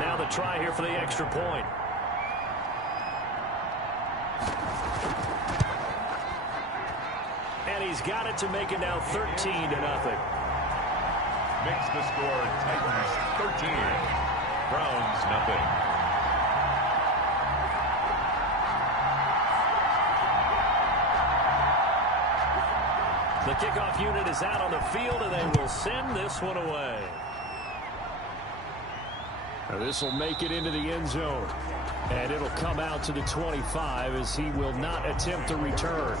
Now the try here for the extra point. And he's got it to make it now 13-0. Makes the score Titans 13, Browns nothing. The kickoff unit is out on the field, and they will send this one away. This will make it into the end zone. And it'll come out to the 25 as he will not attempt to return.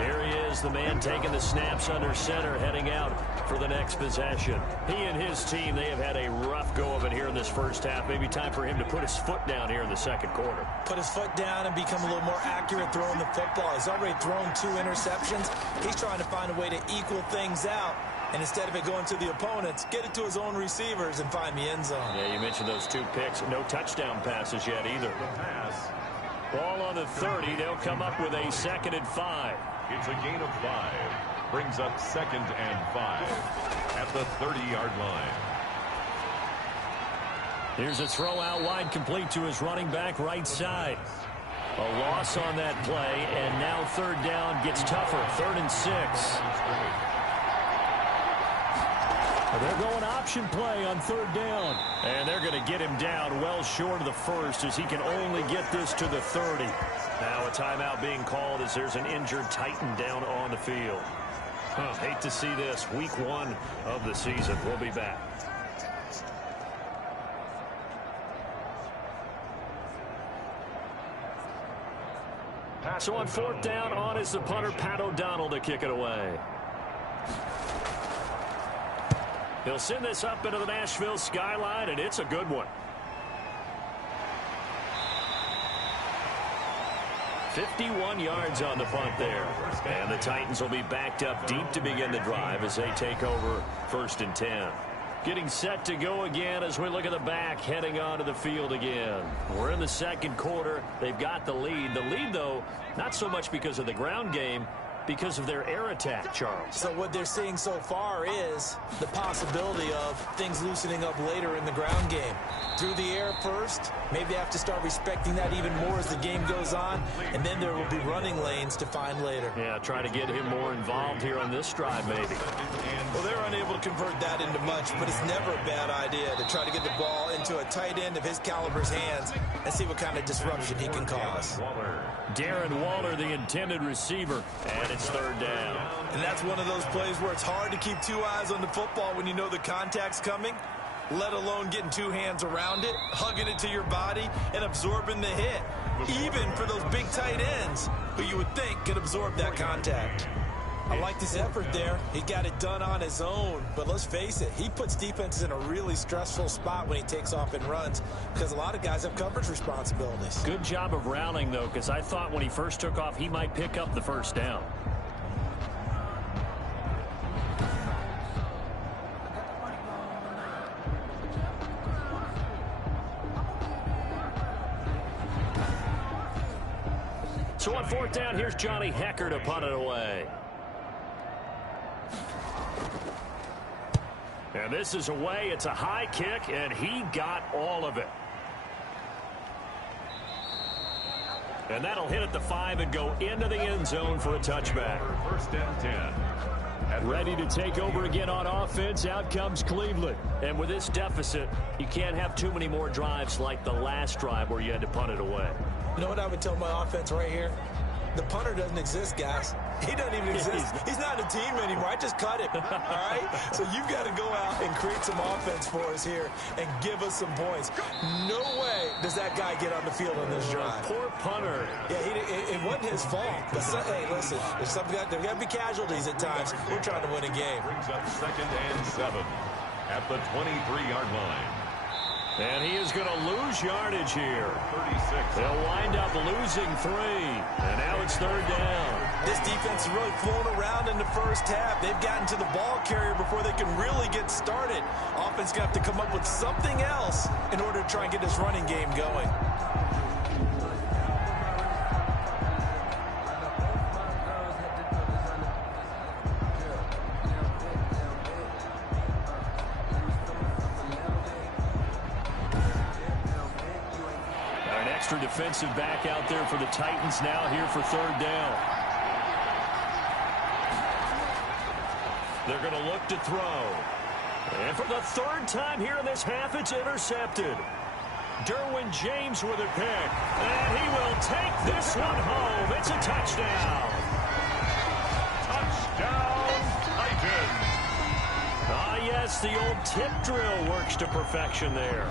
Here he is, the man taking the snaps under center, heading out for the next possession. He and his team, they have had a rough go of it here in this first half. Maybe time for him to put his foot down here in the second quarter. Put his foot down and become a little more accurate throwing the football. He's already thrown 2 interceptions. He's trying to find a way to equal things out. And instead of it going to the opponents, get it to his own receivers and find the end zone. Yeah, you mentioned those 2 picks. No touchdown passes yet either. Ball on the 30. They'll come up with a 2nd and 5. It's a gain of 5. Brings up 2nd and 5 at the 30-yard line. Here's a throw out wide, complete to his running back right side. A loss on that play, and now 3rd down gets tougher. 3rd and 6. They're going option play on 3rd down. And they're going to get him down well short of the 1st as he can only get this to the 30. Now a timeout being called as there's an injured Titan down on the field. Hate to see this. Week 1 of the season. We'll be back. So on 4th down, on is the punter, Pat O'Donnell, to kick it away. He'll send this up into the Nashville skyline, and it's a good one. 51 yards on the punt there. And the Titans will be backed up deep to begin the drive as they take over 1st and 10. Getting set to go again as we look at the back, heading onto the field again. We're in the second quarter. They've got the lead. The lead, though, not so much because of the ground game, because of their air attack, Charles. So what they're seeing so far is the possibility of things loosening up later in the ground game. Through the air first, maybe they have to start respecting that even more as the game goes on, and then there will be running lanes to find later. Yeah, try to get him more involved here on this drive, maybe. Well, they're unable to convert that into much, but it's never a bad idea to try to get the ball into a tight end of his caliber's hands and see what kind of disruption he can cause. Darren Waller, the intended receiver, and it's 3rd down. And that's one of those plays where it's hard to keep 2 eyes on the football when you know the contact's coming, let alone getting 2 hands around it, hugging it to your body, and absorbing the hit, even for those big tight ends who you would think could absorb that contact. I like this effort there. He got it done on his own, but let's face it, he puts defenses in a really stressful spot when he takes off and runs because a lot of guys have coverage responsibilities. Good job of rallying, though, because I thought when he first took off, he might pick up the 1st down. So on 4th down, here's Johnny Hecker to punt it away. And this is away. It's a high kick, and he got all of it. And that'll hit at the 5 and go into the end zone for a touchback. 1st and 10. Ready to take over again on offense. Out comes Cleveland. And with this deficit, you can't have too many more drives like the last drive where you had to punt it away. You know what I would tell my offense right here? The punter doesn't exist, guys. He doesn't even exist. He's not a team anymore. I just cut him, all right? So you've got to go out and create some offense for us here and give us some points. No way does that guy get on the field on this drive. Poor punter. Yeah, it wasn't his fault. But hey, listen, there's got to be casualties at times. We're trying to win a game. Brings up 2nd and 7 at the 23-yard line. And he is going to lose yardage here. 36. They'll wind up losing 3. And now it's 3rd down. This defense is really flown around in the first half. They've gotten to the ball carrier before they can really get started. Offense going to have to come up with something else in order to try and get this running game going. extra defensive back out there for the Titans now here for third down. They're going to look to throw. And for the third time here in this half, it's intercepted. Derwin James with a pick. And he will take this one home. It's a touchdown. Touchdown, Titans. Yes, the old tip drill works to perfection there.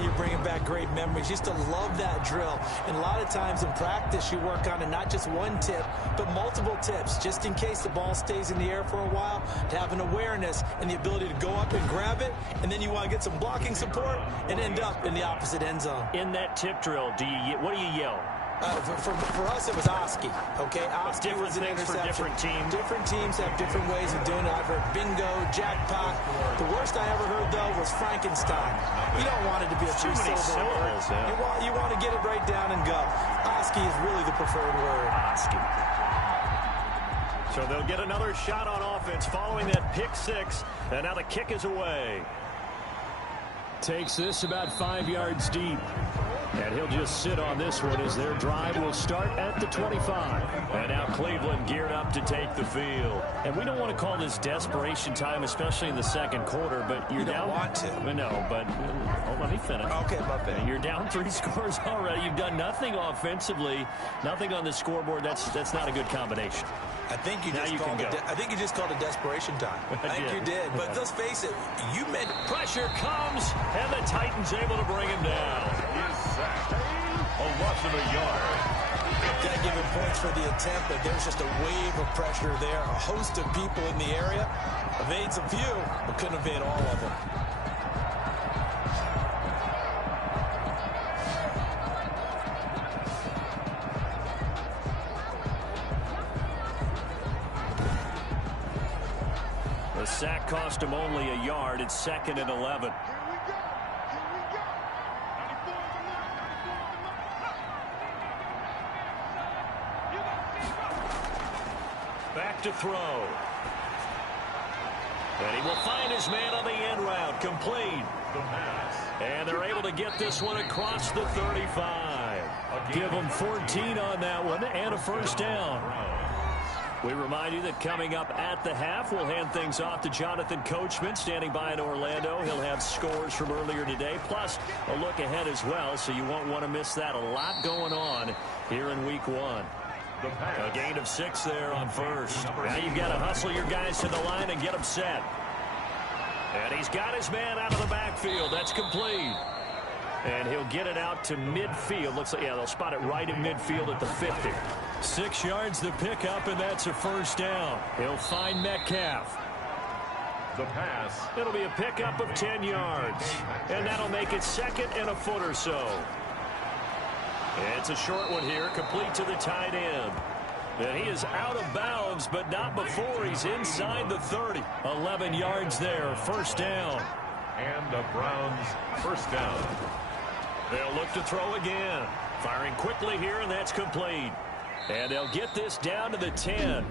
You're bringing back great memories. Used to love that drill. And a lot of times in practice, you work on it, not just one tip, but multiple tips, just in case the ball stays in the air for a while, to have an awareness and the ability to go up and grab it, and then you want to get some blocking support and end up in the opposite end zone. In that tip drill, what do you yell? For us, it was Oski. Okay, Oski was an interception. For different teams. Different teams have different ways of doing it. I've heard bingo, jackpot. The worst I ever heard, though, was Frankenstein. You don't want it to be a three-syllable word. Yeah. You want to get it right down and go. Oski is really the preferred word. Oski. So they'll get another shot on offense following that pick six. And now the kick is away. Takes this about 5 yards deep. And he'll just sit on this one as their drive will start at the 25. And now Cleveland geared up to take the field. And we don't want to call this desperation time, especially in the second quarter, but you're down. You don't want to. No, but let me finish. Okay, my bad. You're down 3 scores already. You've done nothing offensively, nothing on the scoreboard. That's not a good combination. I think you just called it desperation time. I think you did. But let's face it, you meant pressure comes, and the Titans able to bring him down. A loss of a yard. Got to give him points for the attempt, but there's just a wave of pressure there. A host of people in the area. Evades a few, but couldn't evade all of them. The sack cost him only a yard. It's 2nd and 11. Back to throw. And he will find his man on the end route. Complete. And they're able to get this one across the 35. Give them 14 on that one and a first down. We remind you that coming up at the half, we'll hand things off to Jonathan Coachman standing by in Orlando. He'll have scores from earlier today, plus a look ahead as well, so you won't want to miss that. A lot going on here in week 1. A gain of 6 there on first. Now you've got to hustle your guys to the line and get them set. And he's got his man out of the backfield. That's complete. And he'll get it out to midfield. Looks like, yeah, they'll spot it right in midfield at the 50. 6 yards the pickup, and that's a first down. He'll find Metcalf. The pass. It'll be a pickup of 10 yards. And that'll make it 2nd and a foot or so. It's a short one here, complete to the tight end. And he is out of bounds, but not before he's inside the 30. 11 yards there, first down. And the Browns first down. They'll look to throw again. Firing quickly here, and that's complete. And they'll get this down to the 10.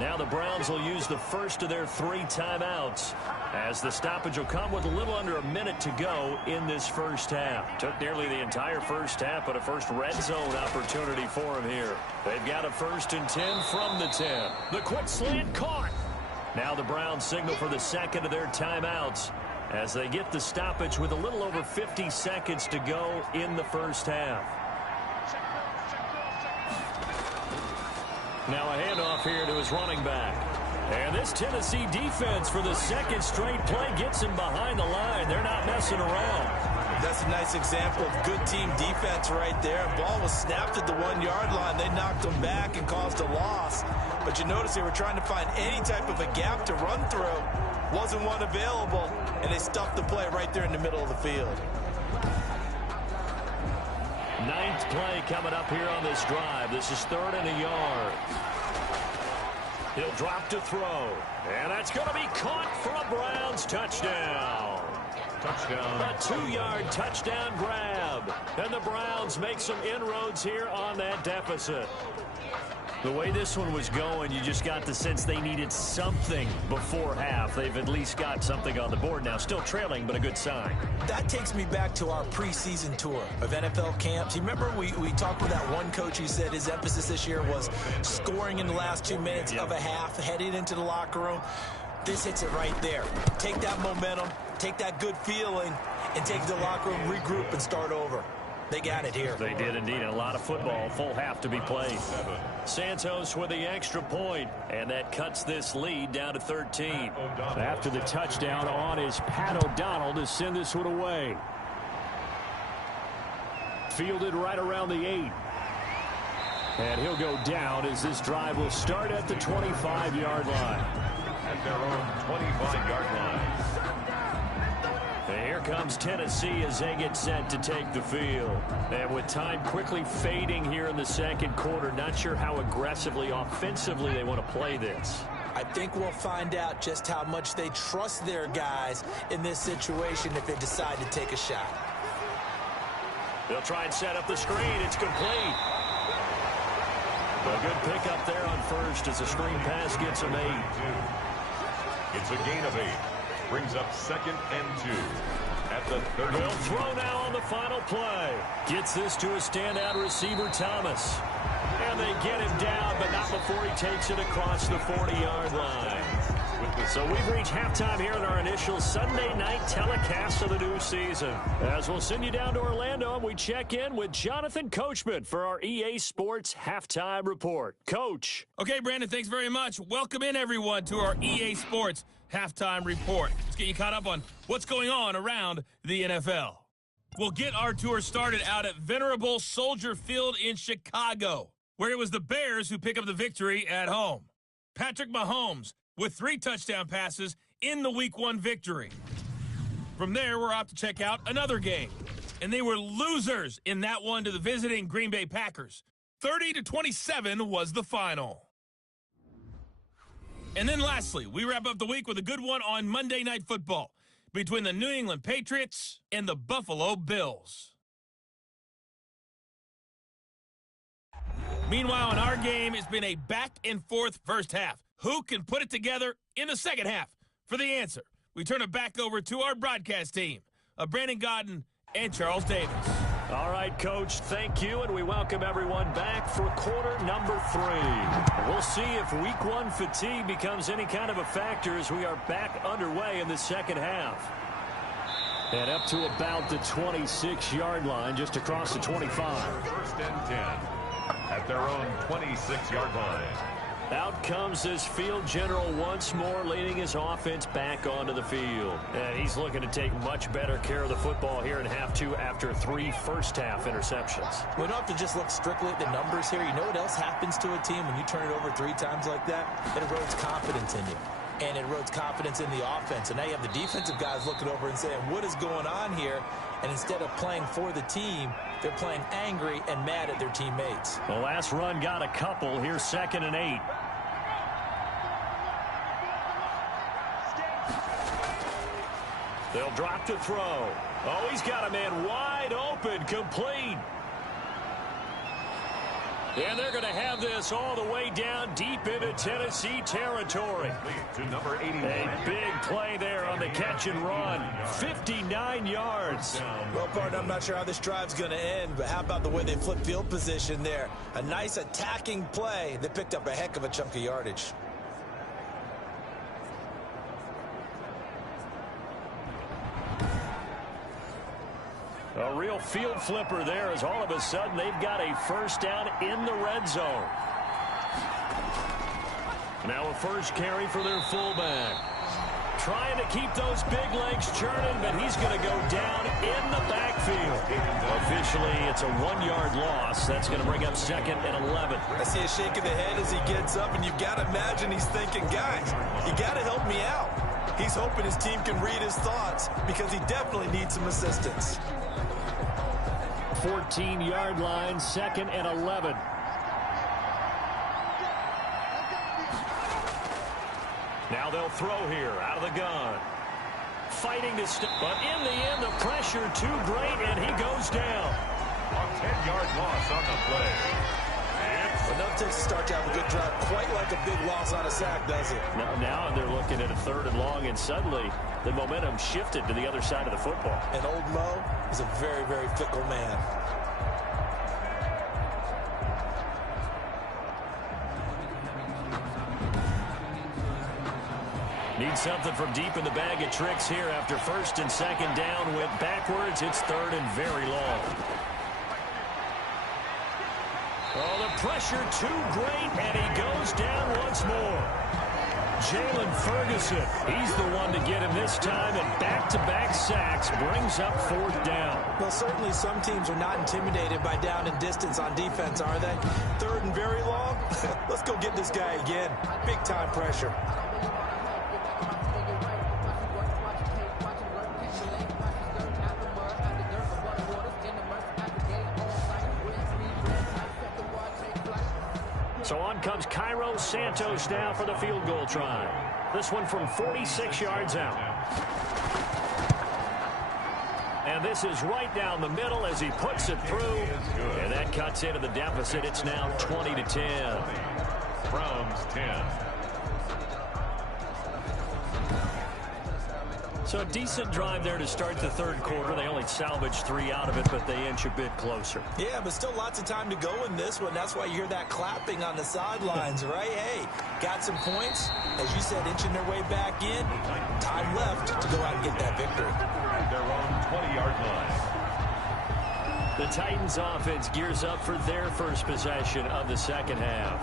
Now the Browns will use the first of their 3 timeouts, as the stoppage will come with a little under a minute to go in this first half. Took nearly the entire first half, but a first red zone opportunity for him here. They've got a 1st and 10 from the 10. The quick slant caught. Now the Browns signal for the second of their timeouts, as they get the stoppage with a little over 50 seconds to go in the first half. Now a handoff here to his running back. And this Tennessee defense for the 2nd straight play gets him behind the line. They're not messing around. That's a nice example of good team defense right there. Ball was snapped at the 1-yard line. They knocked him back and caused a loss. But you notice they were trying to find any type of a gap to run through. Wasn't one available, and they stuffed the play right there in the middle of the field. 9th play coming up here on this drive. This is 3rd and a yard. He'll drop to throw. And that's going to be caught for a Browns touchdown. Touchdown. A 2-yard touchdown grab. And the Browns make some inroads here on that deficit. The way this one was going, you just got the sense they needed something before half. They've at least got something on the board now. Still trailing, but a good sign. That takes me back to our preseason tour of NFL camps. You remember we talked with that one coach who said his emphasis this year was scoring in the last 2 minutes of a half, heading into the locker room. This hits it right there. Take that momentum, take that good feeling, and take it to the locker room, regroup, and start over. They got it here. They did indeed. A lot of football. Full half to be played. Santos with the extra point, and that cuts this lead down to 13. After the touchdown on is Pat O'Donnell to send this one away. Fielded right around the 8. And he'll go down as this drive will start at the 25-yard line. At their own 25-yard line. And here comes Tennessee as they get set to take the field. And with time quickly fading here in the second quarter, not sure how aggressively, offensively they want to play this. I think we'll find out just how much they trust their guys in this situation if they decide to take a shot. They'll try and set up the screen. It's complete. A good pickup there on first as the screen pass gets them 8. It's a gain of 8. Brings up 2nd and 2 at the 30. They'll throw now on the final play. Gets this to a standout receiver, Thomas. And they get him down, but not before he takes it across the 40-yard line. So we've reached halftime here in our initial Sunday night telecast of the new season. As we'll send you down to Orlando, and we check in with Jonathan Coachman for our EA Sports Halftime Report. Coach. Okay, Brandon, thanks very much. Welcome in, everyone, to our EA Sports Halftime Report. Let's get you caught up on what's going on around the NFL. We'll get our tour started out at Venerable Soldier Field in Chicago, where it was the Bears who pick up the victory at home. Patrick Mahomes with 3 touchdown passes in the Week 1 victory. From there, we're off to check out another game. And they were losers in that one to the visiting Green Bay Packers. 30-27 was the final. And then lastly, we wrap up the week with a good one on Monday Night Football between the New England Patriots and the Buffalo Bills. Meanwhile, in our game, it's been a back-and-forth first half. Who can put it together in the second half? For the answer, we turn it back over to our broadcast team of Brandon Godden and Charles Davis. All right, Coach, thank you, and we welcome everyone back for quarter number 3. We'll see if Week 1 fatigue becomes any kind of a factor as we are back underway in the second half. And up to about the 26-yard line, just across the 25. 1st and 10 at their own 26-yard line. Out comes this field general once more, leading his offense back onto the field. And he's looking to take much better care of the football here in half 2 after 3 first-half interceptions. We don't have to just look strictly at the numbers here. You know what else happens to a team when you turn it over 3 times like that? It erodes confidence in you. And it erodes confidence in the offense. And now you have the defensive guys looking over and saying, what is going on here? And instead of playing for the team, they're playing angry and mad at their teammates. The last run got a couple. Here's 2nd and 8. They'll drop the throw. Oh, he's got a man wide open, complete. And they're going to have this all the way down deep into Tennessee territory. To number 81. A big play there on the catch and run. 59 yards. Well, partner, I'm not sure how this drive's going to end, but how about the way they flip field position there? A nice attacking play. They picked up a heck of a chunk of yardage. A real field flipper there as all of a sudden they've got a first down in the red zone. Now a first carry for their fullback. Trying to keep those big legs churning, but he's going to go down in the backfield. Officially, it's a 1-yard loss. That's going to bring up 2nd and 11. I see a shake of the head as he gets up, and you've got to imagine he's thinking, guys, you got to help me out. He's hoping his team can read his thoughts because he definitely needs some assistance. 14-yard line, 2nd and 11. Now they'll throw here out of the gun. fighting to stop. But in the end, the pressure too great, and he goes down. A 10-yard loss on the play. Enough takes to start to have a good drive. Quite like a big loss on a sack, does it? Now they're looking at a 3rd and long, and suddenly the momentum shifted to the other side of the football. And old Mo is a very, very fickle man. Need something from deep in the bag of tricks here after 1st and 2nd down. Went backwards. It's 3rd and very long. Oh, the pressure too great, and he goes down once more. Jalen Ferguson, he's the one to get him this time, and back-to-back sacks brings up 4th down. Well, certainly some teams are not intimidated by down and distance on defense, are they? 3rd and very long? Let's go get this guy again. Big-time pressure. So on comes Cairo Santos now for the field goal try. This one from 46 yards out. And this is right down the middle as he puts it through. And that cuts into the deficit. It's now 20-10. Browns 10. So a decent drive there to start the 3rd quarter. They only salvaged 3 out of it, but they inch a bit closer. Yeah, but still lots of time to go in this one. That's why you hear that clapping on the sidelines, right? Hey, got some points. As you said, inching their way back in. Time left to go out and get that victory. At their own 20-yard line. The Titans offense gears up for their first possession of the 2nd half.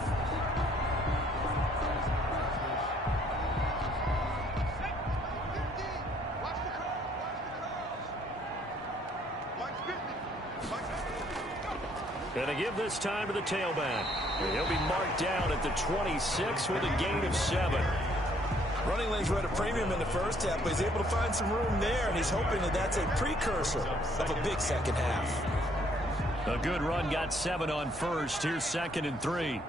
Going to give this time to the tailback. He'll be marked down at the 26 with a gain of 7. Running lanes were at a premium in the 1st half, but he's able to find some room there, and he's hoping that that's a precursor of a big 2nd half. A good run got 7 on 1st. Here's 2nd and 3.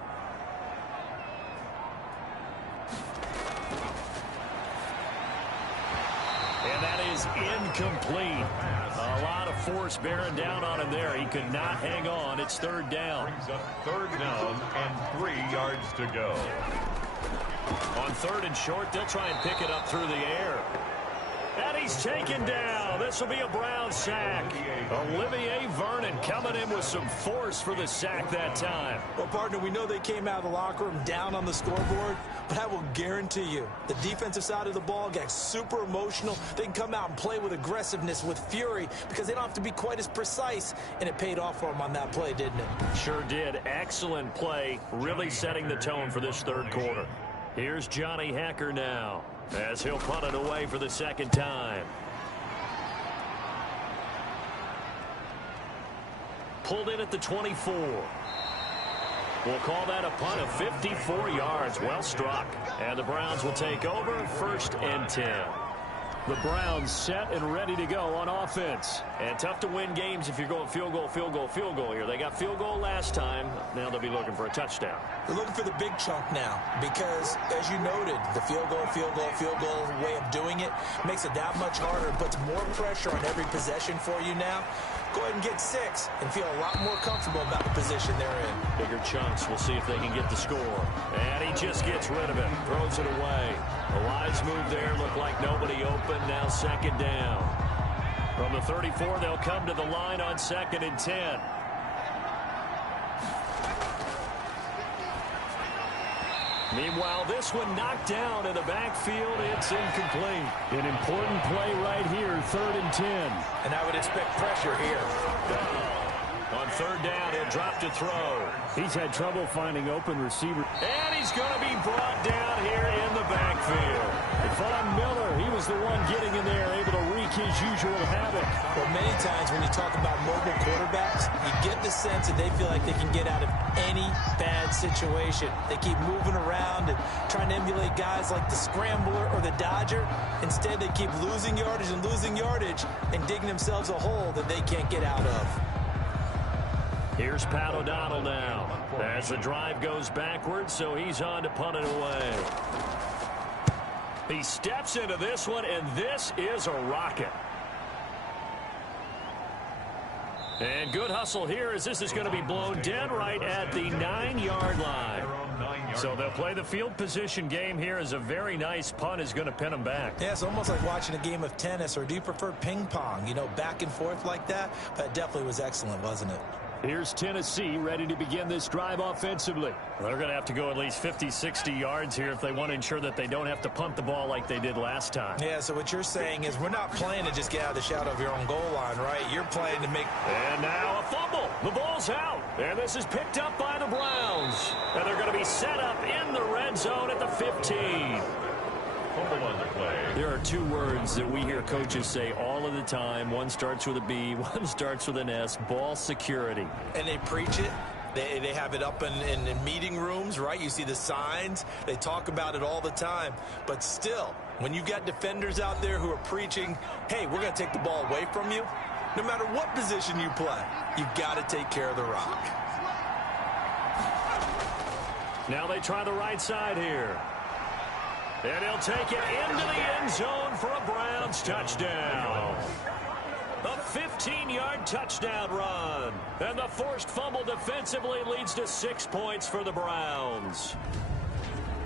And that is incomplete. A lot of force bearing down on him there. He could not hang on. It's 3rd down. Brings up 3rd down and 3 yards to go. On 3rd and short, they'll try and pick it up through the air. And he's taken down. This will be a Brown sack. Olivier Vernon coming in with some force for the sack that time. Well, partner, we know they came out of the locker room down on the scoreboard, but I will guarantee you the defensive side of the ball got super emotional. They can come out and play with aggressiveness, with fury, because they don't have to be quite as precise, and it paid off for them on that play, didn't it? Sure did. Excellent play, really setting the tone for this 3rd quarter. Here's Johnny Hekker now, as he'll punt it away for the 2nd time. Pulled in at the 24. We'll call that a punt of 54 yards. Well struck. And the Browns will take over 1st and 10. The Browns set and ready to go on offense. And tough to win games if you're going field goal, field goal, field goal here. They got field goal last time. Now they'll be looking for a touchdown. They're looking for the big chunk now because, as you noted, the field goal way of doing it makes it that much harder and puts more pressure on every possession for you now. Go ahead and get 6 and feel a lot more comfortable about the position they're in. Bigger chunks. We'll see if they can get the score. And he just gets rid of it. Throws it away. A wise move there. Looked like nobody open. Now 2nd down. From the 34, they'll come to the line on 2nd and 10. Meanwhile, this one knocked down in the backfield. It's incomplete. An important play right here, 3rd and 10. And I would expect pressure here. On 3rd down, he'll drop to throw. He's had trouble finding open receivers. And he's going to be brought down here in the backfield. Von Miller, he was the one getting in there, able to wreak his usual havoc. Well, many times when you talk about mobile quarterbacks, you get the sense that they feel like they can get out of any bad situation. They keep moving around and trying to emulate guys like the Scrambler or the Dodger. Instead, they keep losing yardage and digging themselves a hole that they can't get out of. Here's Pat O'Donnell now. As the drive goes backwards, so he's on to punt it away. He steps into this one, and this is a rocket. And good hustle here as this is going to be blown dead right at the 9-yard line. So they'll play the field position game here as a very nice punt is going to pin them back. Yeah, it's almost like watching a game of tennis, or do you prefer ping pong? You know, back and forth like that? That definitely was excellent, wasn't it? Here's Tennessee ready to begin this drive offensively. They're going to have to go at least 50, 60 yards here if they want to ensure that they don't have to punt the ball like they did last time. Yeah, so what you're saying is we're not playing to just get out of the shadow of your own goal line, right? You're playing to make... And now a fumble. The ball's out. And this is picked up by the Browns. And they're going to be set up in the red zone at the 15. Fumble on the play. There are two words that we hear coaches say all of the time. One starts with a B, one starts with an S, ball security. And they preach it. They have it up in meeting rooms, right? You see the signs. They talk about it all the time. But still, when you've got defenders out there who are preaching, hey, we're going to take the ball away from you, no matter what position you play, you've got to take care of the rock. Now they try the right side here. And he'll take it into the end zone for a Browns touchdown. A 15-yard touchdown run. And the forced fumble defensively leads to 6 points for the Browns.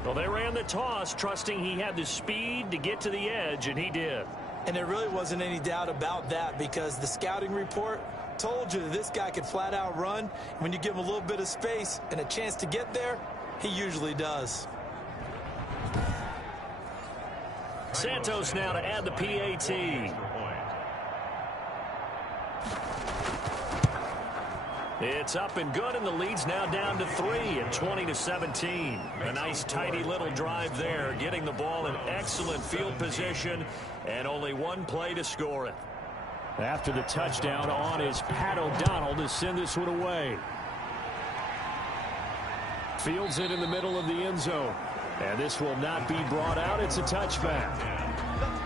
Well, they ran the toss, trusting he had the speed to get to the edge, and he did. And there really wasn't any doubt about that, because the scouting report told you that this guy could flat out run. When you give him a little bit of space and a chance to get there, he usually does. Santos now to add the PAT. It's up and good, and the lead's now down to 3 at 20-17. A nice, tidy little drive there, getting the ball in excellent field position, and only one play to score it. After the touchdown on is Pat O'Donnell to send this one away. Fields it in the middle of the end zone. And this will not be brought out. It's a touchback.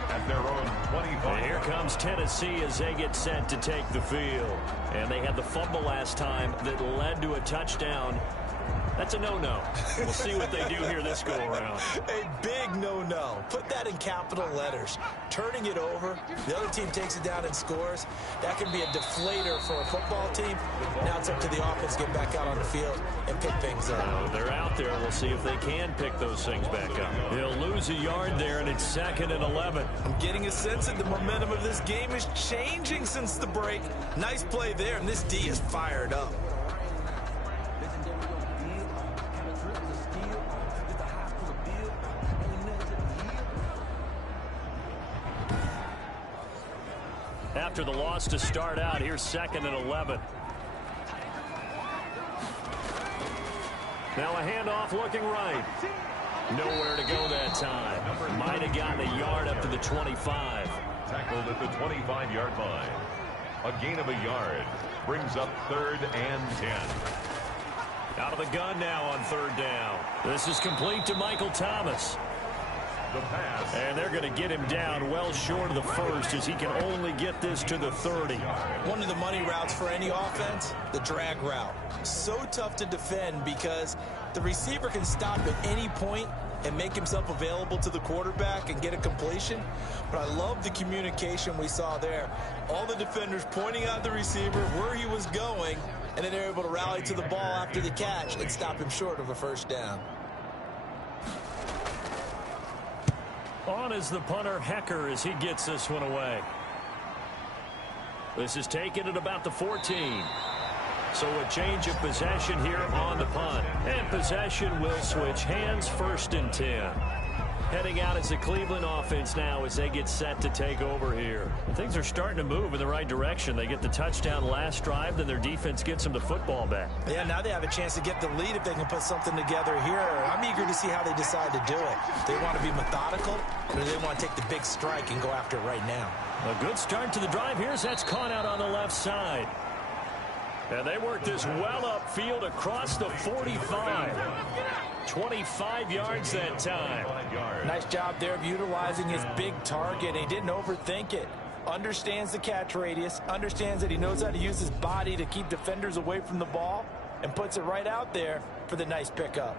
At their own 25. And here comes Tennessee as they get set to take the field. And they had the fumble last time that led to a touchdown. That's a no-no. We'll see what they do here this go-around. A big no-no. Put that in capital letters. Turning it over, the other team takes it down and scores. That can be a deflator for a football team. Now it's up to the offense to get back out on the field and pick things up. Well, they're out there. We'll see if they can pick those things back up. They'll lose a yard there, and it's 2nd and 11. I'm getting a sense that the momentum of this game is changing since the break. Nice play there, and this D is fired up. After the loss to start out, here's 2nd and 11. Now a handoff looking right. Nowhere to go that time. Might have gotten a yard up to the 25. Tackled at the 25-yard line. A gain of a yard. Brings up 3rd and 10. Out of the gun now on 3rd down. This is complete to Michael Thomas. The pass. And they're going to get him down well short of the 1st as he can only get this to the 30. One of the money routes for any offense, the drag route. So tough to defend because the receiver can stop at any point and make himself available to the quarterback and get a completion. But I love the communication we saw there. All the defenders pointing out the receiver where he was going, and then they're able to rally to the ball after the catch and stop him short of a 1st down. On is the punter, Hecker, as he gets this one away. This is taken at about the 14. So a change of possession here on the punt. And possession will switch hands, 1st and 10. Heading out as the Cleveland offense now as they get set to take over here. Things are starting to move in the right direction. They get the touchdown last drive, then their defense gets them the football back. Yeah, now they have a chance to get the lead if they can put something together here. I'm eager to see how they decide to do it. Do they want to be methodical, or do they want to take the big strike and go after it right now? A good start to the drive here as that's caught out on the left side. And they work this well upfield across the 45. 25 yards that time. Nice job there of utilizing his big target. He didn't overthink it. Understands the catch radius. Understands that he knows how to use his body to keep defenders away from the ball. And puts it right out there for the nice pickup.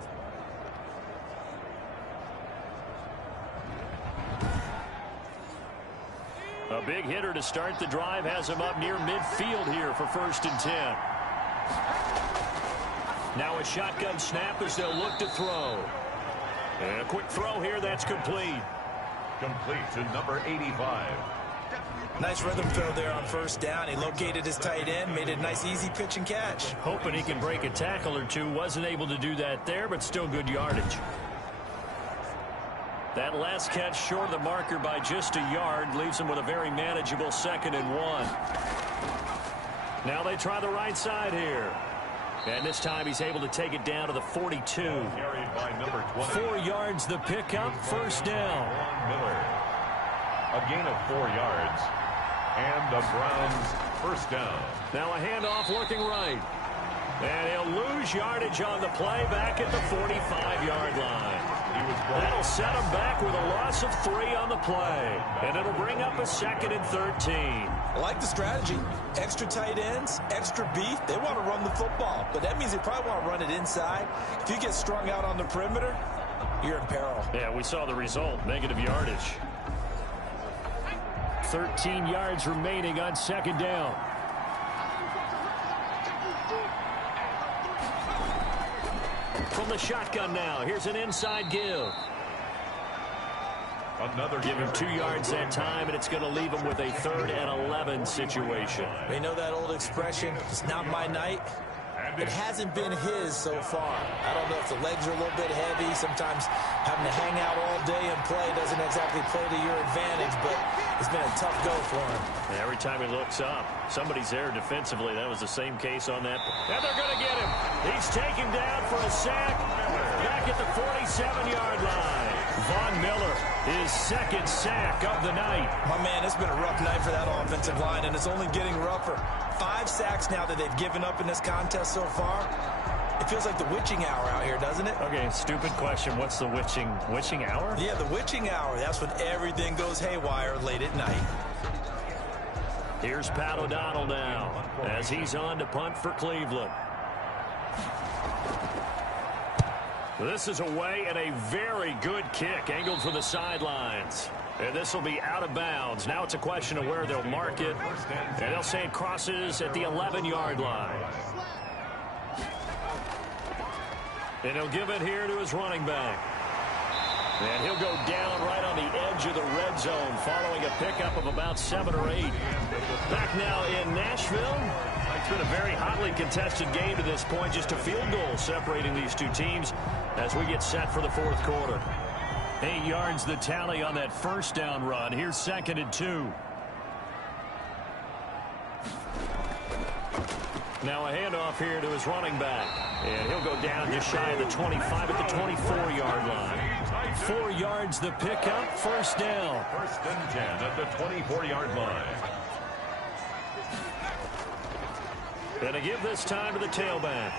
A big hitter to start the drive has him up near midfield here for 1st and 10. Now a shotgun snap as they'll look to throw. And a quick throw here that's complete. Complete to number 85. Nice rhythm throw there on 1st down. He located his tight end, made it a nice easy pitch and catch. Hoping he can break a tackle or two. Wasn't able to do that there, but still good yardage. That last catch short of the marker by just a yard leaves him with a very manageable 2nd and 1. Now they try the right side here. And this time he's able to take it down to the 42. Carried by number 20. 4 yards the pickup, 1st down. Miller. A gain of 4 yards. And the Browns 1st down. Now a handoff looking right. And he'll lose yardage on the play back at the 45-yard line. That'll set him back with a loss of 3 on the play. And it'll bring up a 2nd and 13. I like the strategy. Extra tight ends, extra beef. They want to run the football, but that means they probably want to run it inside. If you get strung out on the perimeter, you're in peril. Yeah, we saw the result. Negative yardage. 13 yards remaining on 2nd down. From the shotgun now, here's an inside give. Give him 2 yards that time, and it's going to leave him with a 3rd and 11 situation. They know that old expression, it's not my night. It hasn't been his so far. I don't know if the legs are a little bit heavy. Sometimes having to hang out all day and play doesn't exactly play to your advantage, but it's been a tough go for him. And every time he looks up, somebody's there defensively. That was the same case on that. And they're going to get him. He's taken down for a sack back at the 47-yard line. Von Miller, his 2nd sack of the night. My man, it's been a rough night for that offensive line, and it's only getting rougher. 5 sacks now that they've given up in this contest so far. It feels like the witching hour out here, doesn't it? Okay, stupid question. What's the witching hour? Yeah, the witching hour. That's when everything goes haywire late at night. Here's Pat O'Donnell now as he's on to punt for Cleveland. This is away and a very good kick angled for the sidelines. And this will be out of bounds. Now it's a question of where they'll mark it. And they'll say it crosses at the 11-yard line. And he'll give it here to his running back. And he'll go down right on the edge of the red zone following a pickup of about 7 or 8. Back now in Nashville. It's been a very hotly contested game to this point. Just a field goal separating these two teams as we get set for the 4th quarter. 8 yards the tally on that 1st down run. Here's 2nd and 2. Now a handoff here to his running back. And he'll go down just shy of the 25 at the 24-yard line. 4 yards the pickup, 1st down. 1st and 10 at the 24-yard line. And to give this time to the tailback.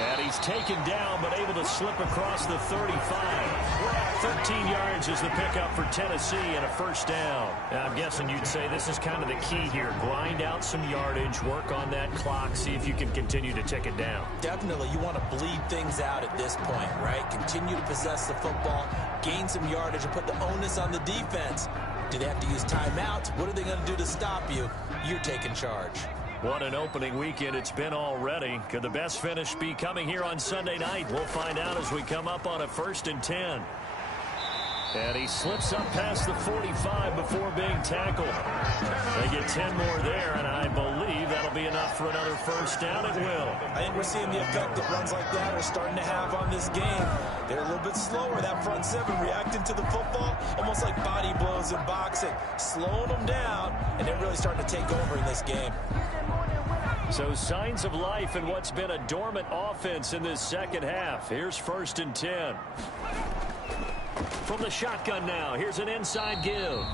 And he's taken down but able to slip across the 35. 13 yards is the pickup for Tennessee and a 1st down. Now, I'm guessing you'd say this is kind of the key here. Grind out some yardage, work on that clock, see if you can continue to tick it down. Definitely, you want to bleed things out at this point, right? Continue to possess the football, gain some yardage, and put the onus on the defense. Do they have to use timeouts? What are they going to do to stop you? You're taking charge. What an opening weekend it's been already. Could the best finish be coming here on Sunday night? We'll find out as we come up on a 1st and 10. And he slips up past the 45 before being tackled. They get 10 more there, and I believe that'll be enough for another 1st down. It will. I think we're seeing the effect that runs like that are starting to have on this game. They're a little bit slower, that front 7, reacting to the football, almost like body blows in boxing, slowing them down, and they're really starting to take over in this game. So signs of life in what's been a dormant offense in this 2nd half. Here's 1st and 10. From the shotgun now, here's an inside give.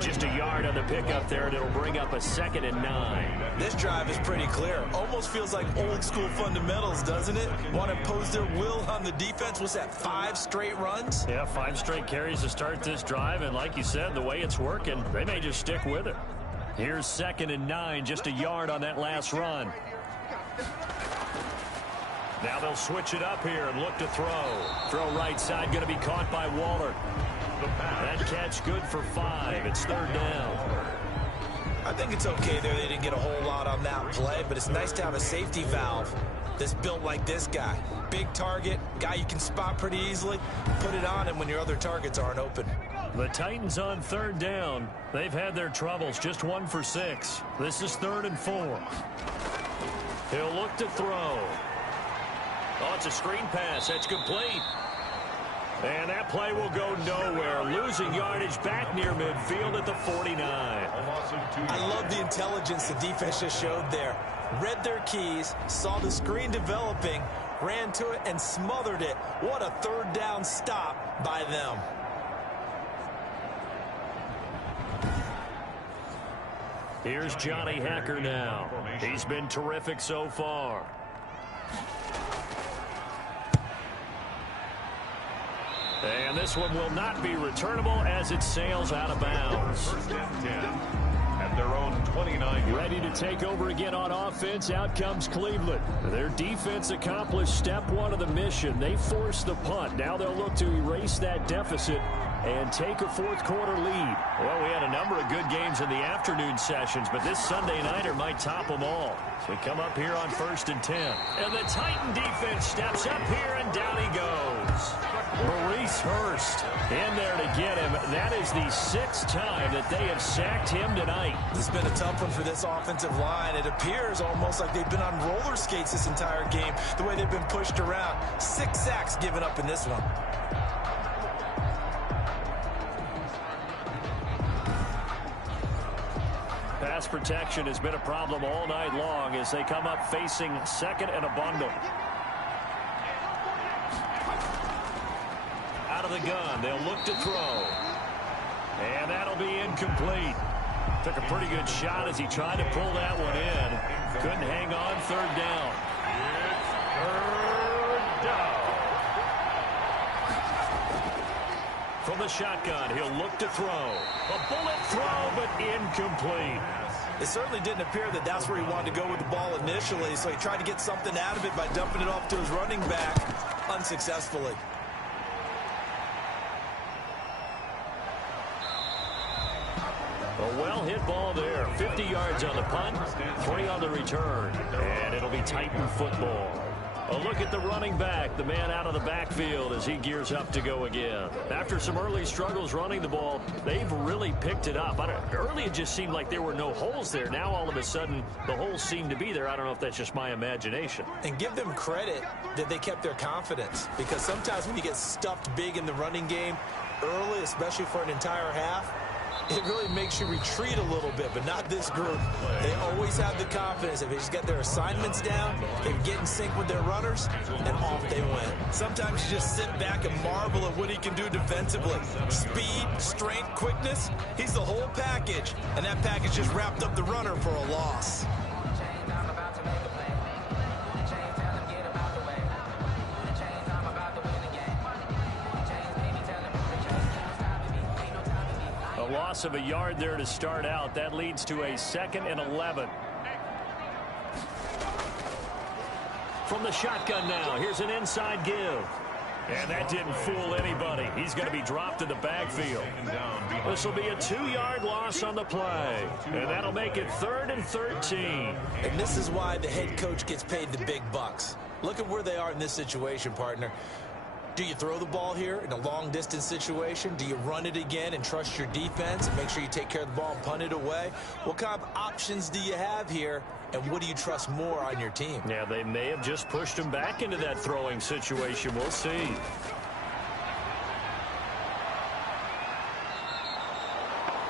Just a yard on the pickup there, and it'll bring up a 2nd and 9. This drive is pretty clear. Almost feels like old school fundamentals, doesn't it? Want to impose their will on the defense. What's that, 5 straight runs? Yeah, 5 straight carries to start this drive, and like you said, the way it's working, they may just stick with it. Here's 2nd and 9, just a yard on that last run. Now they'll switch it up here and look to throw. Throw right side, going to be caught by Waller. the pass. That catch good for 5. It's 3rd down. I think it's okay there. They didn't get a whole lot on that play, but it's nice to have a safety valve that's built like this guy. Big target, guy you can spot pretty easily. Put it on him when your other targets aren't open. The Titans on 3rd down. They've had their troubles, just 1 for 6. This is 3rd and 4. He'll look to throw. Oh, it's a screen pass. That's complete. And that play will go nowhere. Losing yardage back near midfield at the 49. I love the intelligence the defense just showed there. Read their keys, saw the screen developing, ran to it, and smothered it. What a 3rd down stop by them. Here's Johnny Hacker now. He's been terrific so far. And this one will not be returnable as it sails out of bounds. 1st and 10 at their own 29. Ready to take over again on offense. Out comes Cleveland. Their defense accomplished step 1 of the mission. They forced the punt. Now they'll look to erase that deficit and take a 4th quarter lead. Well, we had a number of good games in the afternoon sessions, but this Sunday nighter might top them all. So we come up here on 1st and 10. And the Titan defense steps up here, and down he goes. Maurice Hurst in there to get him. That is the 6th time that they have sacked him tonight. It's been a tough one for this offensive line. It appears almost like they've been on roller skates this entire game, the way they've been pushed around. 6 sacks given up in this one. Pass protection has been a problem all night long as they come up facing 2nd and a bundle. Out of the gun, they'll look to throw. And that'll be incomplete. Took a pretty good shot as he tried to pull that one in. Couldn't hang on. 3rd down. It's 3rd down. From the shotgun, he'll look to throw. A bullet throw, but incomplete. It certainly didn't appear that that's where he wanted to go with the ball initially, so he tried to get something out of it by dumping it off to his running back unsuccessfully. A well-hit ball there. 50 yards on the punt, 3 on the return. And it'll be Titan football. A look at the running back, the man out of the backfield as he gears up to go again. After some early struggles running the ball, they've really picked it up. Early it just seemed like there were no holes there. Now all of a sudden the holes seem to be there. I don't know if that's just my imagination. And give them credit that they kept their confidence, because sometimes when you get stuffed big in the running game early, especially for an entire half, it really makes you retreat a little bit, but not this group. They always have the confidence. If they just get their assignments down, they get in sync with their runners, and off they went. Sometimes you just sit back and marvel at what he can do defensively. Speed, strength, quickness, he's the whole package, and that package just wrapped up the runner for a loss. Loss of a yard there to start out. That leads to a 2nd and 11. From the shotgun now, here's an inside give. And that didn't fool anybody. He's going to be dropped in the backfield. This will be a 2-yard loss on the play. And that'll make it 3rd and 13. And this is why the head coach gets paid the big bucks. Look at where they are in this situation, partner. Do you throw the ball here in a long-distance situation? Do you run it again and trust your defense and make sure you take care of the ball and punt it away? What kind of options do you have here, and what do you trust more on your team? Yeah, they may have just pushed him back into that throwing situation. We'll see.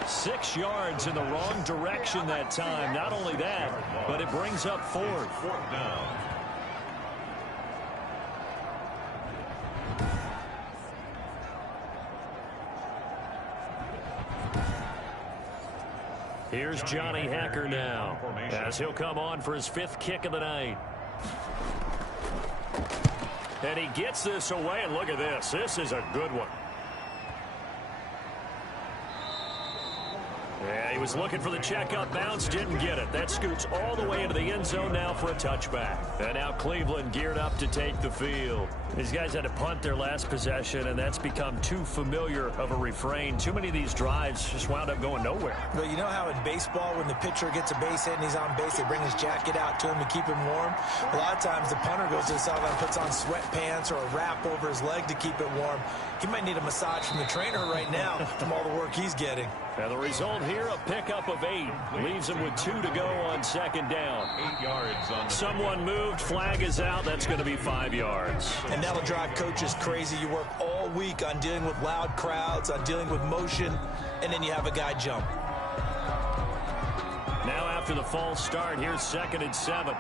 Six yards in the wrong direction that time. Not only that, but it brings up 4th. 4th down. Here's Johnny Hacker now as he'll come on for his 5th kick of the night. And he gets this away, and look at this. This is a good one. Yeah, he he was looking for the checkup bounce, didn't get it. That scoots all the way into the end zone now for a touchback. And now Cleveland geared up to take the field. These guys had to punt their last possession, and that's become too familiar of a refrain. Too many of these drives just wound up going nowhere. Well, you know how in baseball, when the pitcher gets a base hit and he's on base, they bring his jacket out to him to keep him warm? A lot of times the punter goes to the sideline, puts on sweatpants or a wrap over his leg to keep it warm. He might need a massage from the trainer right now from all the work he's getting. And the result here, a pickup of 8. Leaves him with 2 to go on second down. 8 yards on the Someone moved. Flag is out. That's going to be 5 yards. And that'll drive coaches crazy. You work all week on dealing with loud crowds, on dealing with motion, and then you have a guy jump. Now after the false start, here's 2nd and 7.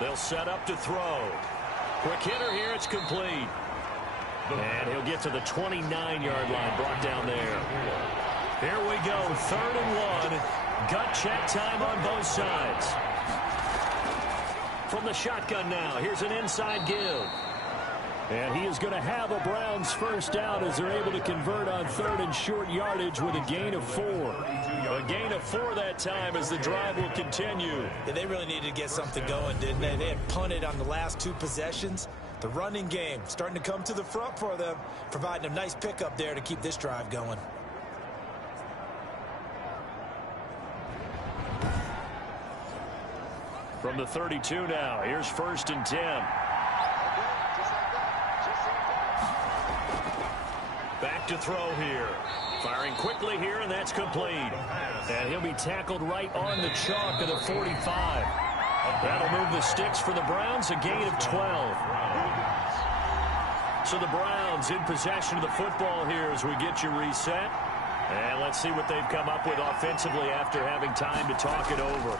They'll set up to throw. Quick hitter here. It's complete. And he'll get to the 29-yard line, brought down there. Here we go, 3rd and 1. Gut check time on both sides. From the shotgun now, here's an inside give. And he is going to have a Browns first down as they're able to convert on 3rd and short yardage with a gain of 4. A gain of 4 that time as the drive will continue. Yeah, they really needed to get something going, didn't they? They had punted on the last 2 possessions. The running game starting to come to the front for them, providing a nice pickup there to keep this drive going. From the 32 now, here's 1st and 10. Back to throw here. Firing quickly here, and that's complete. And he'll be tackled right on the chalk of the 45. That'll move the sticks for the Browns, a gain of 12. So the Browns in possession of the football here as we get you reset. And let's see what they've come up with offensively after having time to talk it over.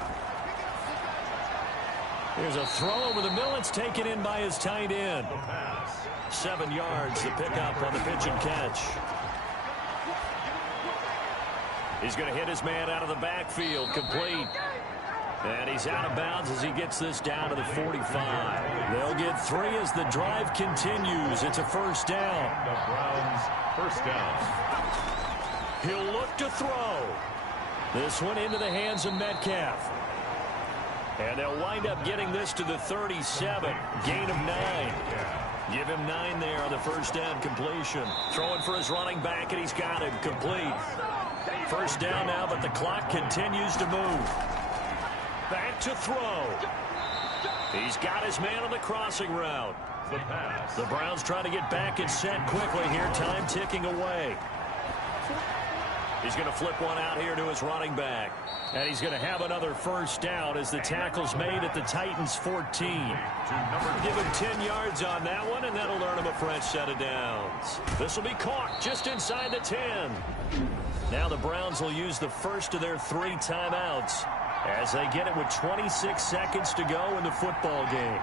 There's a throw over the middle. It's taken in by his tight end. 7 yards, the pickup on the pitch and catch. He's going to hit his man out of the backfield, complete. And he's out of bounds as he gets this down to the 45. They'll get 3 as the drive continues. It's a first down. The Browns first down. He'll look to throw. This one into the hands of Metcalf. And they'll wind up getting this to the 37. Gain of 9. Give him 9 there on the first down completion. Throwing for his running back, and he's got him complete. First down now, but the clock continues to move. Back to throw. He's got his man on the crossing route. The pass. The Browns trying to get back and set quickly here. Time ticking away. He's going to flip one out here to his running back. And he's going to have another first down as the tackle's made at the Titans' 14. Give him 10 yards on that one, and that'll earn him a fresh set of downs. This will be caught just inside the 10. Now the Browns will use the first of their 3 timeouts as they get it with 26 seconds to go in the football game.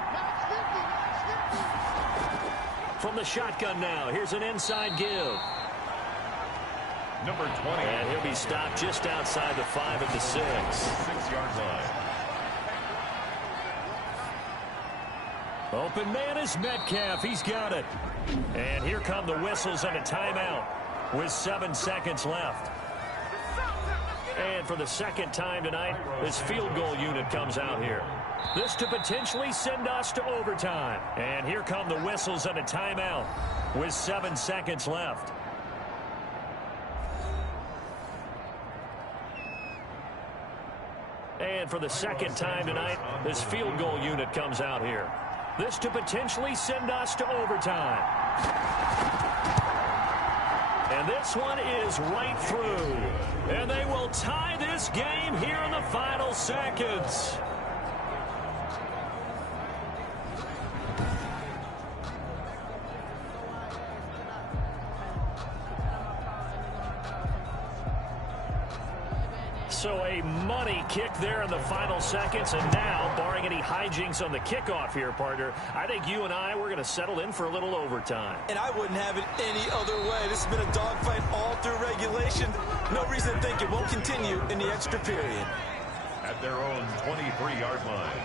From the shotgun now, here's an inside give. Number 20. And he'll be stopped just outside the 5 at the 6. 6-yard line. Open man is Metcalf. He's got it. And here come the whistles and a timeout with 7 seconds left. And for the second time tonight, this field goal unit comes out here. This to potentially send us to overtime. And here come the whistles and a timeout with 7 seconds left. And for the second time tonight, this field goal unit comes out here. This to potentially send us to overtime. And this one is right through. And they will tie this game here in the final seconds. So a money kick there in the final seconds. And now, barring any hijinks on the kickoff here, partner, I think you and I, we're going to settle in for a little overtime. And I wouldn't have it any other way. This has been a dogfight all through regulation. No reason to think it won't continue in the extra period. At their own 23-yard line.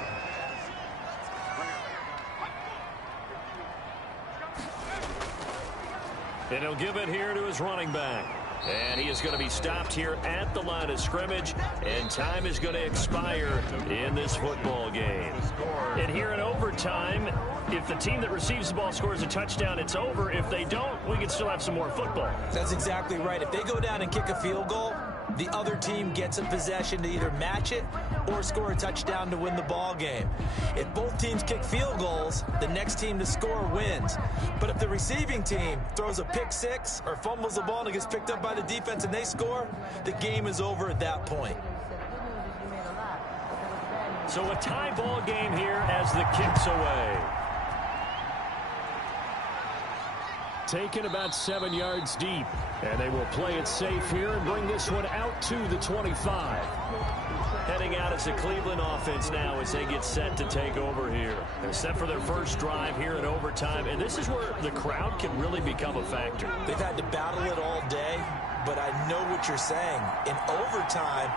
And he'll give it here to his running back. And he is going to be stopped here at the line of scrimmage, and time is going to expire in this football game. And here in overtime, if the team that receives the ball scores a touchdown, it's over. If they don't, we can still have some more football. That's exactly right. If they go down and kick a field goal, the other team gets a possession to either match it or score a touchdown to win the ball game. If both teams kick field goals, the next team to score wins. But if the receiving team throws a pick six or fumbles the ball and it gets picked up by the defense and they score, the game is over at that point. So a tie ball game here as the kick's away. Taken about 7 yards deep. And they will play it safe here and bring this one out to the 25. Heading out as the Cleveland offense now as they get set to take over here. They're set for their first drive here in overtime, and this is where the crowd can really become a factor. They've had to battle it all day, but I know what you're saying. In overtime,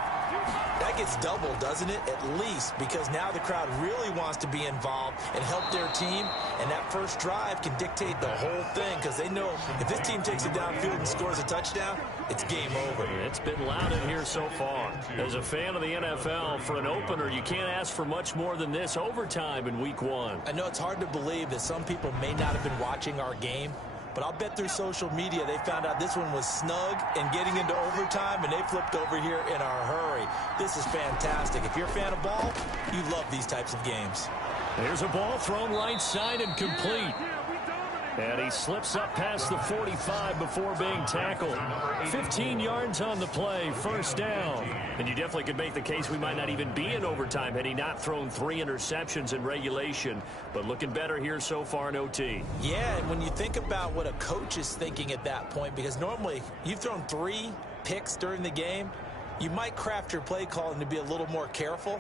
that gets doubled, doesn't it? At least, because now the crowd really wants to be involved and help their team, and that first drive can dictate the whole thing because they know if this team takes it downfield and scores a touchdown, it's game over. It's been loud in here so far. As a fan of the NFL, for an opener, you can't ask for much more than this overtime in Week 1. I know it's hard to believe that some people may not have been watching our game, but I'll bet through social media they found out this one was snug and getting into overtime, and they flipped over here in a hurry. This is fantastic. If you're a fan of ball, you love these types of games. There's a ball thrown right side and complete. And he slips up past the 45 before being tackled. 15 yards on the play, first down. And you definitely could make the case we might not even be in overtime had he not thrown 3 interceptions in regulation. But looking better here so far in OT. Yeah, and when you think about what a coach is thinking at that point, because normally you've thrown 3 picks during the game, you might craft your play calling to be a little more careful.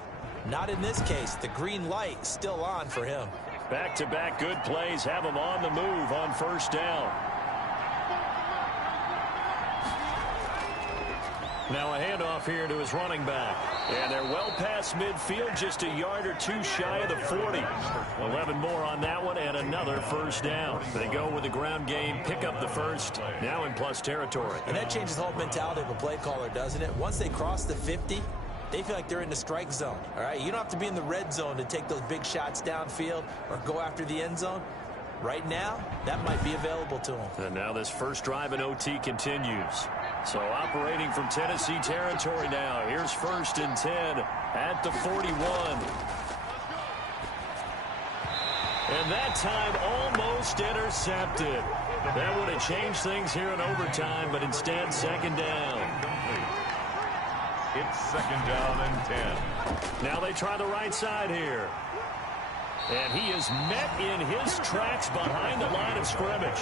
Not in this case. The green light is still on for him. Back-to-back good plays have him on the move on first down. Now a handoff here to his running back. And they're well past midfield, just a yard or 2 shy of the 40. 11 more on that one and another first down. They go with the ground game, pick up the first, now in plus territory. And that changes the whole mentality of a play caller, doesn't it? Once they cross the 50, they feel like they're in the strike zone, all right? You don't have to be in the red zone to take those big shots downfield or go after the end zone. Right now, that might be available to them. And now this first drive in OT continues. So operating from Tennessee territory now. Here's first and 10 at the 41. And that time almost intercepted. That would have changed things here in overtime, but instead second down. It's second down and 10. Now they try the right side here. And he is met in his tracks behind the line of scrimmage.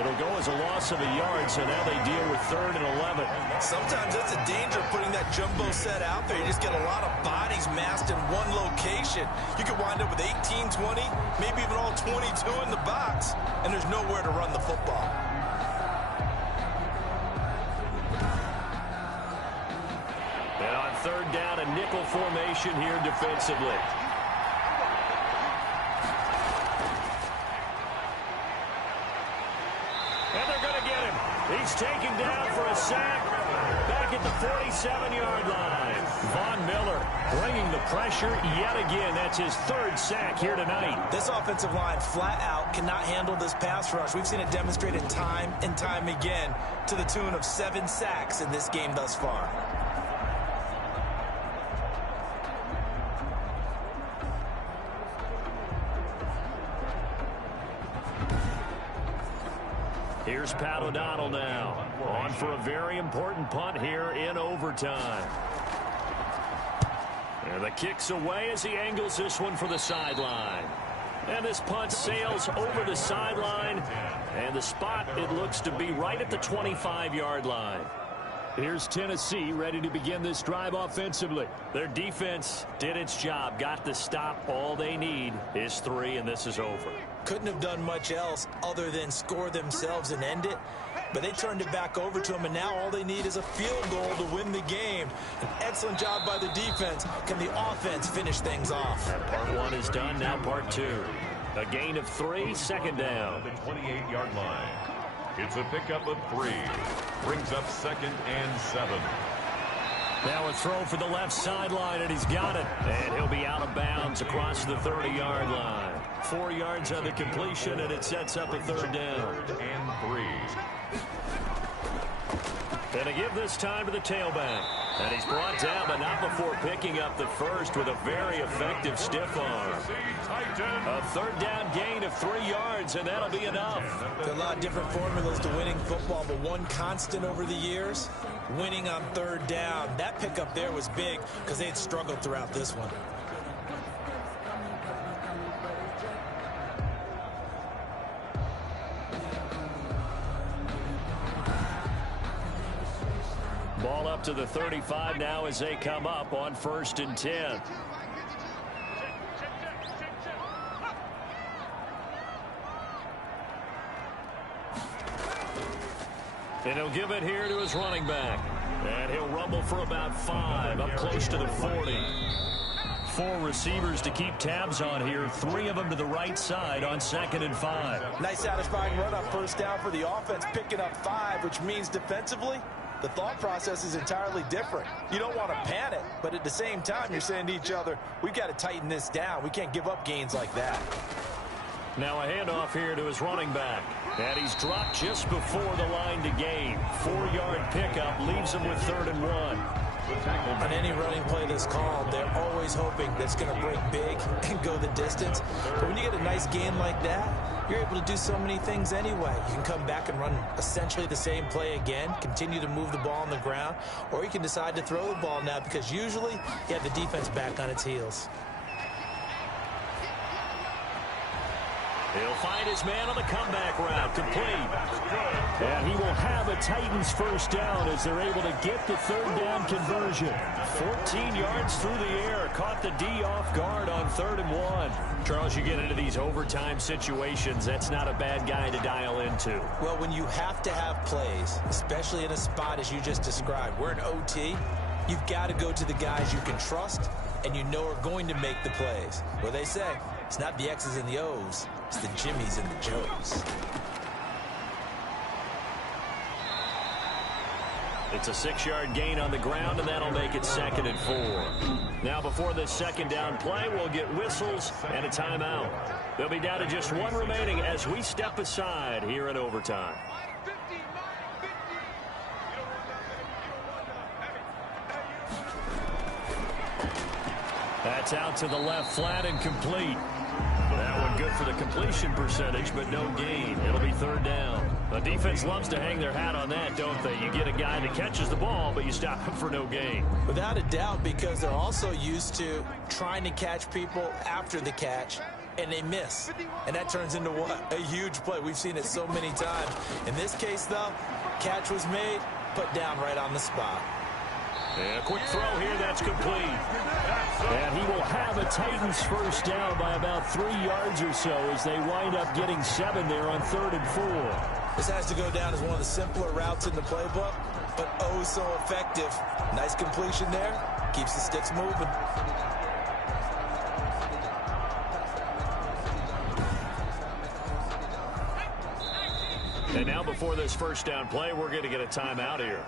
It'll go as a loss of a yard, so now they deal with 3rd and 11. Sometimes that's a danger of putting that jumbo set out there. You just get a lot of bodies massed in one location. You could wind up with 18, 20, maybe even all 22 in the box, and there's nowhere to run the football. And on 3rd down, a nickel formation here defensively. And they're going to get him. He's taken down for a sack back at the 47-yard line. Von Miller bringing the pressure yet again. That's his 3rd sack here tonight. This offensive line flat out cannot handle this pass rush. We've seen it demonstrated time and time again to the tune of 7 sacks in this game thus far. Here's Pat O'Donnell now, on for a very important punt here in overtime. And the kick's away as he angles this one for the sideline. And this punt sails over the sideline, and the spot, it looks to be right at the 25-yard line. Here's Tennessee ready to begin this drive offensively. Their defense did its job, got the stop. All they need is 3, and this is over. Couldn't have done much else other than score themselves and end it. But they turned it back over to them, and now all they need is a field goal to win the game. An excellent job by the defense. Can the offense finish things off? And part 1 is done, now part 2. A gain of 3, second down. The 28-yard line. It's a pickup of 3. Brings up 2nd and 7. Now a throw for the left sideline, and he's got it. And he'll be out of bounds across the 30-yard line. 4 yards on the completion, and it sets up a 3rd down. And 3. And to give this time to the tailback. And he's brought down, but not before picking up the first with a very effective stiff arm. A 3rd down gain of 3 yards, and that'll be enough. There are a lot of different formulas to winning football, but one constant over the years, winning on 3rd down. That pickup there was big because they had struggled throughout this one. Ball up to the 35 now as they come up on 1st and 10. And he'll give it here to his running back. And he'll rumble for about 5, up close to the 40. 4 receivers to keep tabs on here. 3 of them to the right side on 2nd and 5. Nice satisfying run on 1st down for the offense, picking up 5, which means defensively, the thought process is entirely different. You don't want to panic, but at the same time, you're saying to each other, we've got to tighten this down. We can't give up gains like that. Now a handoff here to his running back. And he's dropped just before the line to gain. 4-yard pickup leaves him with 3rd and 1. On any running play that's called, they're always hoping that's going to break big and go the distance. But when you get a nice gain like that, you're able to do so many things anyway. You can come back and run essentially the same play again, continue to move the ball on the ground, or you can decide to throw the ball now because usually you have the defense back on its heels. He'll find his man on the comeback route, complete. And he will have a Titans 1st down as they're able to get the 3rd down conversion. 14 yards through the air, caught the D off guard on 3rd and 1. Charles, you get into these overtime situations, that's not a bad guy to dial into. Well, when you have to have plays, especially in a spot as you just described, we're in OT, you've got to go to the guys you can trust and you know are going to make the plays. Well, they say, it's not the X's and the O's, it's the Jimmies and the Joes. It's a 6-yard gain on the ground, and that'll make it 2nd and 4. Now before this 2nd down play, we'll get whistles and a timeout. They'll be down to just 1 remaining as we step aside here in overtime. That's out to the left flat and complete. That one good for the completion percentage, but no gain. It'll be 3rd down. The defense loves to hang their hat on that, don't they? You get a guy that catches the ball, but you stop him for no gain. Without a doubt, because they're also used to trying to catch people after the catch, and they miss. And that turns into what? A huge play. We've seen it so many times. In this case, though, catch was made, put down right on the spot. And a quick throw here, that's complete. And he will have a Titans 1st down by about 3 yards or so as they wind up getting 7 there on 3rd and 4. This has to go down as one of the simpler routes in the playbook, but oh so effective. Nice completion there. Keeps the sticks moving. And now before this 1st down play, we're going to get a timeout here.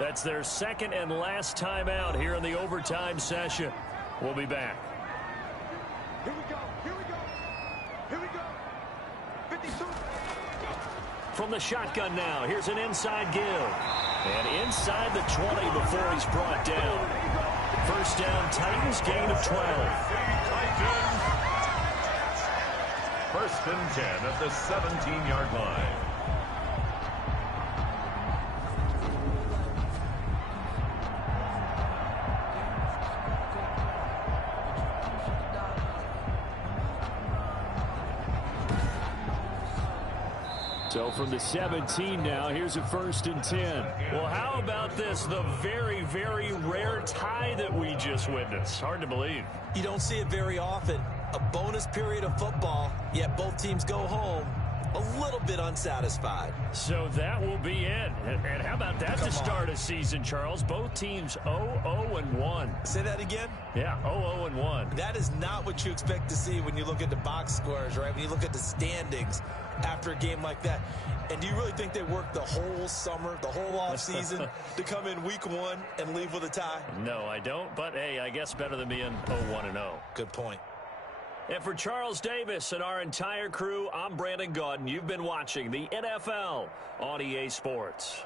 That's their 2nd and last timeout here in the overtime session. We'll be back. Here we go. Here we go. Here we go. 52. From the shotgun now, here's an inside give. And inside the 20 before he's brought down. 1st down, Titans, gain of 12. 1st and 10 at the 17-yard line. So from the 17 now, here's a 1st and 10. Well, how about this? The very, very rare tie that we just witnessed. Hard to believe. You don't see it very often. A bonus period of football, yet both teams go home a little bit unsatisfied. So that will be it. And how about that to start a season, Charles? Both teams 0-0-1. Say that again? Yeah, 0-0-1. That is not what you expect to see when you look at the box scores, right? When you look at the standings. after a game like that. And do you really think they worked the whole summer, the whole offseason to come in week 1 and leave with a tie? No, I don't. But, hey, I guess better than being 0-1-0. Good point. And for Charles Davis and our entire crew, I'm Brandon Gaudin. You've been watching the NFL on EA Sports.